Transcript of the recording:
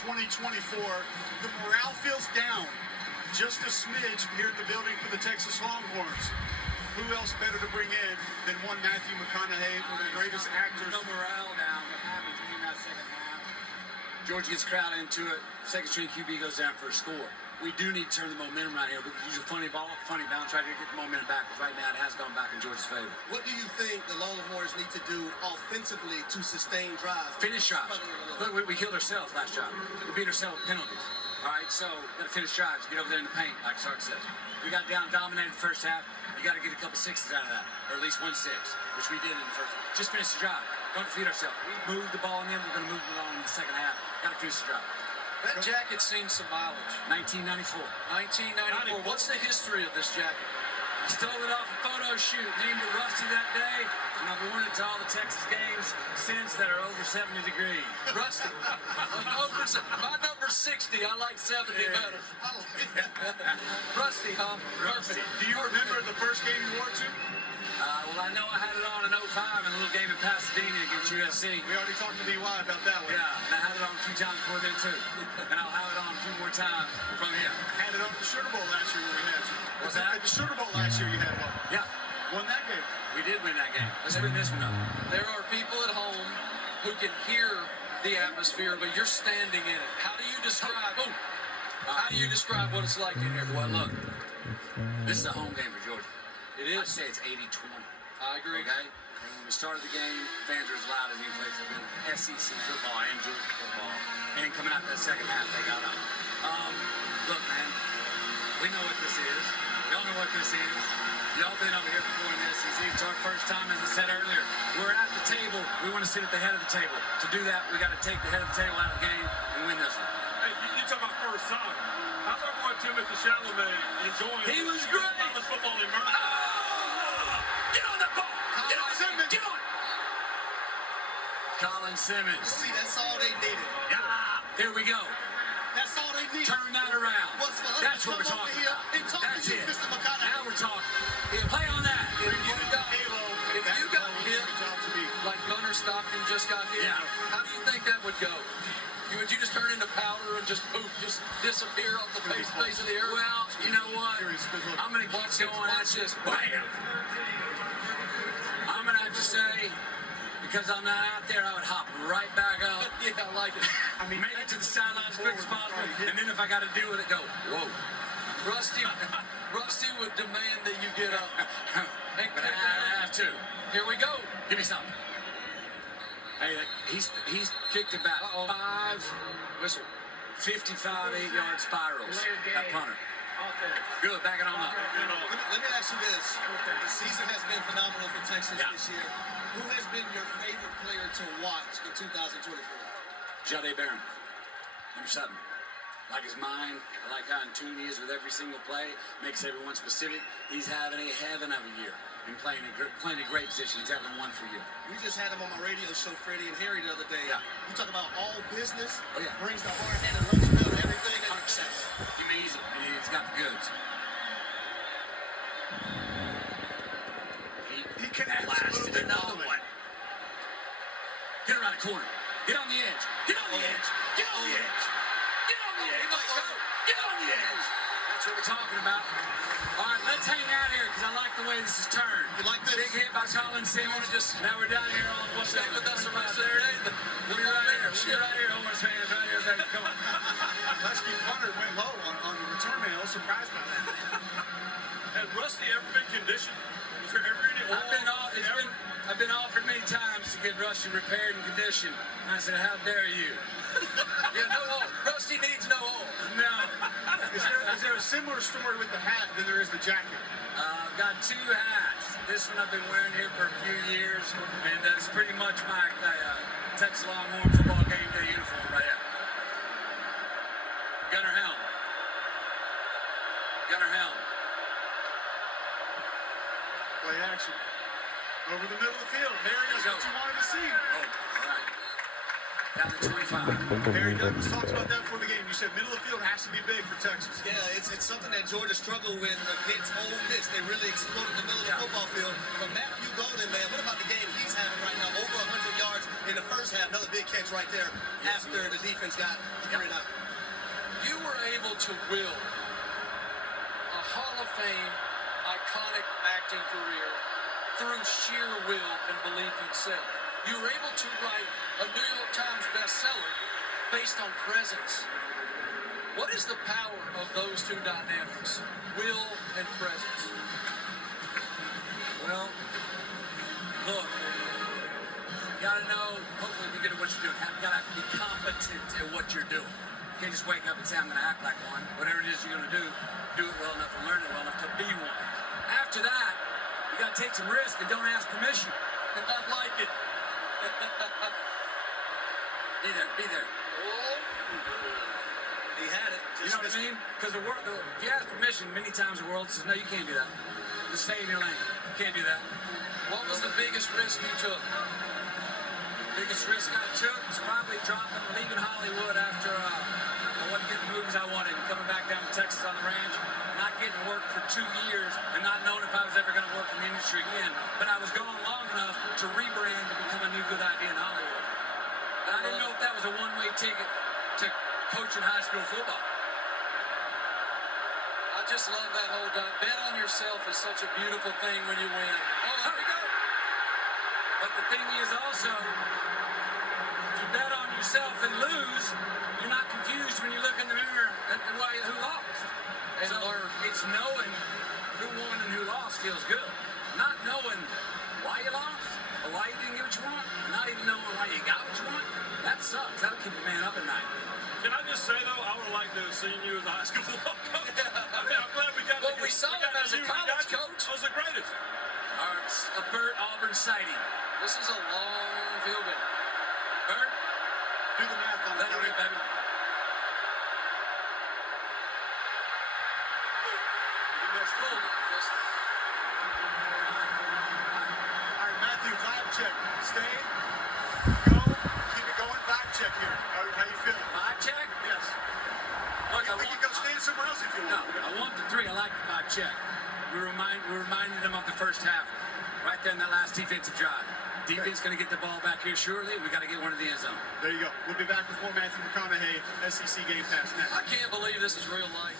2024. The morale feels down just a smidge here at the building for the Texas Longhorns. Who else better to bring in than one Matthew McConaughey, one of the greatest actors? No morale down. What happens in that second half? Georgia gets crowded into it. Second string QB goes down for a score. We do need to turn the momentum around here. We can use a funny ball, funny bounce, try to get the momentum back. But right now, it has gone back in Georgia's favor. What do you think the Longhorns need to do offensively to sustain drives? Finish drives. Look, we killed ourselves last drive. We beat ourselves with penalties. All right, so got to finish drives. Get over there in the paint, like Sark says. We got down, dominated the first half. You got to get a couple sixes out of that, or at least 1 6, which we did in the first. Just finish the drive. Don't defeat ourselves. We move the ball in, we're going to move it on in the second half. Got to finish the drive. That jacket's seen some mileage. 1994. 1994. What's the history of this jacket? I stole it off a photo shoot, named it Rusty that day, and I've worn it to all the Texas games since that are over 70 degrees. Rusty. My number's 60. I like 70 better. Rusty, huh? Rusty. Do you remember the first game you wore to? Well, I know I had it on in 05 in a little game in Pasadena against USC. We already talked to DY about that one. Yeah, and I had it on a few times before then, too. And I'll have it on a few more times from here. Had it on the Sugar Bowl last year when we had you. What's that? At the Sugar Bowl last year you had one. Yeah. Won that game. We did win that game. Let's win this one up. There are people at home who can hear the atmosphere, but you're standing in it. How do you describe what it's like in here? Well, look, this is a home game for Georgia. It is. I'd say it's 80-20. I agree. Okay? And when we started the game, fans were as loud as any place have been. SEC football and Georgia football. And coming out that second half, they got up. Look, man, we know what this is. Y'all know what this is. Y'all been over here before in the SEC. It's our first time, as I said earlier. We're at the table. We want to sit at the head of the table. To do that, we got to take the head of the table out of the game and win this one. Hey, you talk about first time. How's our boy Timothy Chalamet enjoying He was great. college football immersion? Get on that ball! Get on it! Get on it! Colin Simmons. See, that's all they needed. Here we go. That's all they needed. Turn that around. That's what we're come over talking here about. and talk That's to you, it. Mr. McConaughey. Now we're talking. Play on that. If you got hit like Gunnar Stockton just got hit, Yeah. how do you think that would go? Would you just turn into powder and just poof, just disappear off the face of the earth? Well, you know what? I'm going to keep going. Watch this. Bam! I'm going to have to say, because I'm not out there, I would hop right back up. Yeah, I like it. I mean, make it to the sideline as quick as possible, and then if I got to deal with it, go, whoa. Rusty would demand that you get up. But I have to. Here we go. Give me something. Hey, he's kicked about Whistle. 55 8-yard spirals. That punter. Good, back it on up. Let me ask you this. The season has been phenomenal for Texas this year. Who has been your favorite player to watch in 2024? Jahdae Barron, number 7. Like his mind, I like how in tune he is with every single play, makes everyone specific. He's having a heaven of a year and playing a great position. He's having one for you. We just had him on my radio show, Freddie and Harry, the other day. Yeah. You talk about all business. Oh, yeah. Brings the hard hand and lunch bill and everything. 100%. Amazing. He's got the goods. He can Blasted another one. Get around the corner. Get on the edge. Get on the edge. Get on the edge. Get on the edge. Get on the edge. That's what we're talking about. All right, let's hang out here because I like the way this is turned. You like this? Big hit by Colin Simmons. Now we're down here on what's Stay with us the rest of the day. We'll be right here. We'll be right here, Homer's fans. Right here, baby. Come on. Husky punter went low on the return man. I was surprised by that. Has Rusty ever been conditioned? Was there ever any I've been offered many times to get Rusty repaired and conditioned. And I said, how dare you? Yeah, no oil. Rusty needs no oil. No. Is there a similar story with the hat than there is the jacket? I've got 2 hats. This one I've been wearing here for a few years, and it's pretty much my Texas Longhorn football game day uniform right here. Gunnar Helm. Gunnar Helm. Play action. Over the middle of the field. Harry, that's what you wanted to see. Oh, all right. Down to 25. Harry Douglas talked about that before the game. you said middle of the field has to be big for Texas. Yeah, it's something that Georgia struggled with against Ole Miss. They really exploded the middle of the football field. But Matthew Golden, man, what about the game he's having right now? Over 100 yards in the first half. Another big catch right there after the defense got the 3 out. You were able to will a Hall of Fame, iconic acting career through sheer will and belief in self. You were able to write a New York Times bestseller based on presence. What is the power of those two dynamics, will and presence? Well, look, you gotta know, hopefully be good at what you're doing. You gotta be competent at what you're doing. You can't just wake up and say, I'm gonna act like one. Whatever it is you're gonna do it well enough and learn it well enough to be one. After that, you gotta take some risk and don't ask permission. I like it. Be there. He had it. You know what I mean? Because if you ask permission, many times the world says, no, you can't do that. Just stay in your lane. You can't do that. What was the biggest risk you took? Biggest risk I took was probably leaving Hollywood after I wasn't getting the movies I wanted and coming back down to Texas on the ranch, not getting work for 2 years and not knowing if I was ever going to work in the industry again. But I was gone long enough to rebrand to become a new good idea in Hollywood. And I didn't know if that was a one-way ticket to coaching high school football. I just love that whole bet on yourself is such a beautiful thing when you win. Oh, there we go. But the thing is also, if you bet on yourself and lose, you're not confused when you look in the mirror at who lost. And So learn. it's knowing who won and who lost feels good. Not knowing why you lost or why you didn't get what you want, or not even knowing why you got what you want, that sucks. That'll keep a man up at night. Can I just say, though, I would like to have seen you as a high school football coach. I mean, I'm glad we got Well, we saw him as a college coach. I was the greatest. All right, a Burt Auburn sighting. This is a long field goal. Burt, Do the math on let it. it rip, baby. Full. Just All right, Matthew, vibe check. Stay, go, keep it going. Vibe check here. How you feeling? Vibe check? Yes. Look, We can go stand somewhere else if you No, want. I want the 3. I like the vibe check. We reminded them of the first half, right there in that last defensive drive. Defense going to get the ball back here surely. We got to get one to the end zone. There you go. We'll be back with more Matthew McConaughey SEC Game Pass next. I can't believe this is real life.